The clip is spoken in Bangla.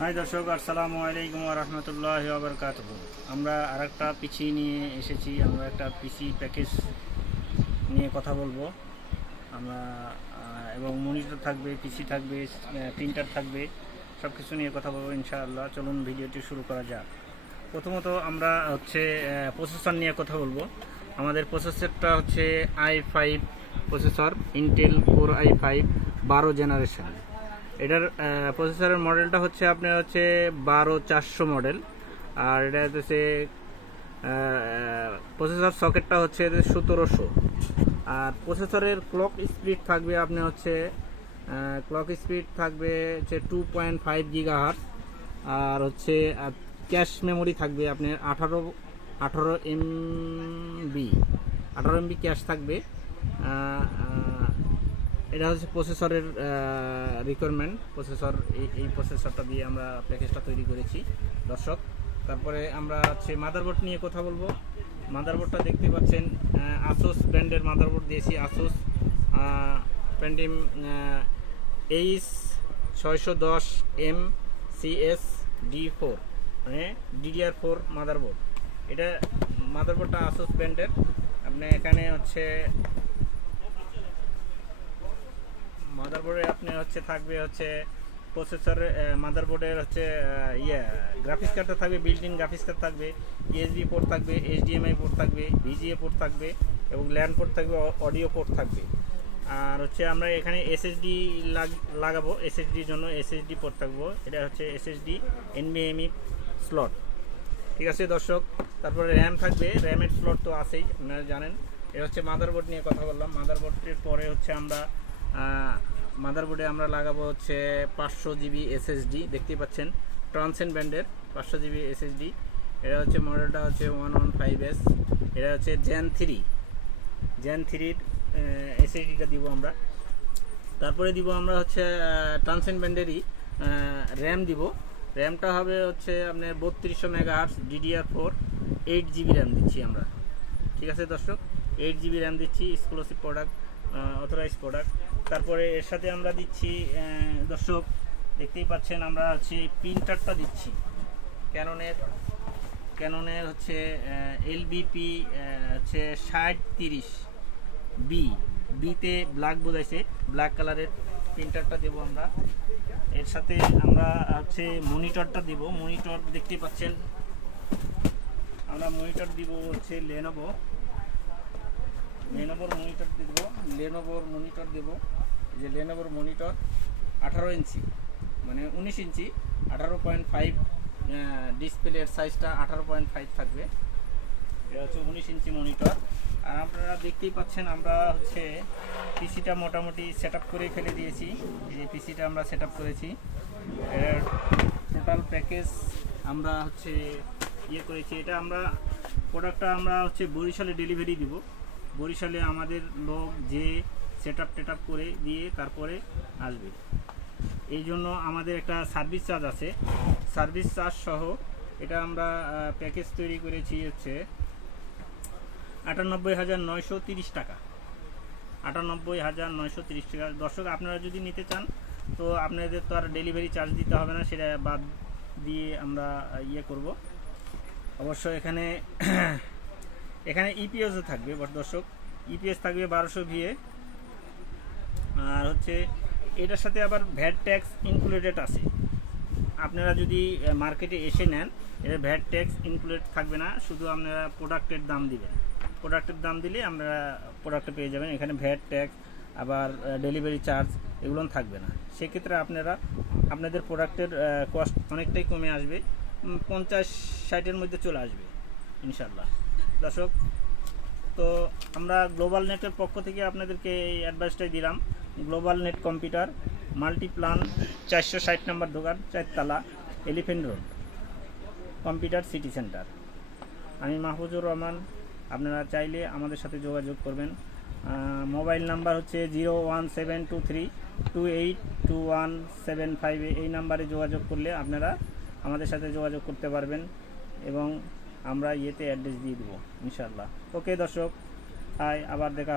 হাই দর্শক, আসসালামু আলাইকুম ওয়া রাহমাতুল্লাহি ওয়া বারাকাতুহু। আমরা আরেকটা পিসি নিয়ে এসেছি। আমরা একটা পিসি প্যাকেজ নিয়ে কথা বলবো। আমরা এবং মনিটর থাকবে, পিসি থাকবে, প্রিন্টার থাকবে, সব কিছু নিয়ে কথা বলবো ইনশাআল্লাহ। চলুন ভিডিওটি শুরু করা যাক। প্রথমত আমরা প্রসেসর নিয়ে কথা বলবো। আমাদের প্রসেসরটা হচ্ছে i5 processor, Intel core i5 12 generation. এটার প্রসেসরের মডেলটা হচ্ছে আপনার 12400 মডেল। আর এটা হচ্ছে প্রসেসর সকেটটা হচ্ছে 1700। আর প্রসেসরের ক্লক স্পিড থাকবে আপনার ক্লক স্পিড থাকবে 2.5 গিগাহার্টজ। আর ক্যাশ মেমোরি থাকবে আপনার 18 এমবি ক্যাশ থাকবে। এটা হচ্ছে প্রসেসরের রিকোয়ারমেন্ট। এই প্রসেসরটা দিয়ে আমরা প্যাকেজটা তৈরি করেছি দর্শক। তারপরে আমরা মাদারবোর্ড নিয়ে কথা বলবো। মাদারবোর্ডটা দেখতে পাচ্ছেন আসুস ব্র্যান্ডের মাদারবোর্ড দিয়েছি। আসুস পেন্টিম H610M CS-D4, মানে DDR4 মাদারবোর্ড। এটা মাদারবোর্ডটা আসুস ব্র্যান্ডের। আপনি এখানে মাদারবোর্ডে থাকবে প্রসেসর। মাদারবোর্ডের গ্রাফিক্স কার্ডটা থাকবে, বিল্ট ইন গ্রাফিক্স কার্ড থাকবে, USB পোর্ট থাকবে, HDMI পোর্ট থাকবে, VGA পোর্ট থাকবে এবং ল্যান পোর্ট থাকবে, অডিও পোর্ট থাকবে। আর আমরা এখানে SSD লাগাবো। SSDর জন্য SSD পোর্ট থাকবো। এটা SSD NVMe স্লট। ঠিক আছে দর্শক। তারপরে র্যাম থাকবে, র্যামের স্লট তো আছেই, আপনারা জানেন। এটা মাদারবোর্ড নিয়ে কথা বললাম। মাদারবোর্ডের পরে মাদারবোর্ডে আমরা লাগাবো 500 GB SSD। দেখতেই পাচ্ছেন ট্রান্সেন্ড ব্র্যান্ডের 500 GB SSD। এটা মডেলটা 115S। এটা Gen 3 SSDটা দিব আমরা। তারপরে দিব আমরা ট্রান্সেন্ড ব্র্যান্ডেরই র্যাম দিব। র্যামটা হবে আপনার 3200 মেগাহার্টজ DDR4 8 GB র্যাম দিচ্ছি আমরা। ঠিক আছে দর্শক, 8 GB র্যাম দিচ্ছি। Exclusive product, authorise product. তারপরে এর সাথে আমরা দিচ্ছি দর্শক, দেখতেই পাচ্ছেন আমরা প্রিন্টারটা দিচ্ছি ক্যাননের LBP 6030 বিতে ব্ল্যাক বোঝাইছে, ব্ল্যাক কালারের প্রিন্টারটা দেব আমরা। এর সাথে আমরা মনিটরটা দেব। মনিটর দেখতেই পাচ্ছেন, আমরা মনিটর দিব লেনোভোর মনিটর দেব। লেনোভোর মনিটর 18 ইঞ্চি, মানে 19 ইঞ্চি, 18.5 ডিসপ্লের সাইজটা 18.5 থাকবে। এটা 19 ইঞ্চি মনিটর। আর আপনারা দেখতেই পাচ্ছেন আমরা পিসিটা মোটামুটি সেট আপ করে ফেলে দিয়েছি। এই পিসিটা আমরা সেট আপ করেছি। এর টোটাল প্যাকেজ আমরা করেছি। এটা আমরা প্রোডাক্টটা আমরা বরিশালে ডেলিভারি দিব। বরিশালে আমাদের লোক যে সেট আপ করে দিয়ে তারপরে আসবে। এই জন্য আমাদের একটা সার্ভিস চার্জ আছে। সার্ভিস চার্জ সহ এটা আমরা প্যাকেজ তৈরি করেছি 98,930 টাকা। 98,930 টাকা। দর্শক, আপনারা যদি নিতে চান তো আপনাদের তো আর ডেলিভারি চার্জ দিতে হবে না, সেটা বাদ দিয়ে আমরা করব। অবশ্য এখানে ইপিএসও থাকবে দর্শক। ইপিএস থাকবে 1200 VA। আর এটার সাথে আবার ভ্যাট ট্যাক্স ইনক্লুডেড আছে। আপনারা যদি মার্কেটে এসে নেন, এটা ভ্যাট ট্যাক্স ইনক্লুডেড থাকবে না, শুধু আপনারা প্রোডাক্টের দাম দিবেন। প্রোডাক্টের দাম দিলে আমরা প্রোডাক্টটা পেয়ে যাবেন। এখানে ভ্যাট ট্যাক্স আবার ডেলিভারি চার্জ এগুলো থাকবে না। সেক্ষেত্রে আপনাদের প্রোডাক্টের কস্ট অনেকটাই কমে আসবে, 50-60-এর মধ্যে চলে আসবে ইনশাল্লাহ দর্শক। তো আমরা গ্লোবাল নেটের পক্ষ থেকে আপনাদেরকে এই অ্যাডভাইসটাই দিলাম। গ্লোবাল নেট কম্পিউটার, মাল্টিপ্লান, 460 নম্বর দোকান, 4 তলা, elephant road, computer city centre. আমি মাহফুজুর রহমান। আপনারা চাইলে আমাদের সাথে যোগাযোগ করবেন। Mobile number 01723282175। এই নাম্বারে যোগাযোগ করলে আপনারা আমাদের সাথে যোগাযোগ করতে পারবেন এবং আমরা অ্যাড্রেস দিয়ে দেবো ইনশাআল্লাহ। ওকে দর্শক, আবার দেখা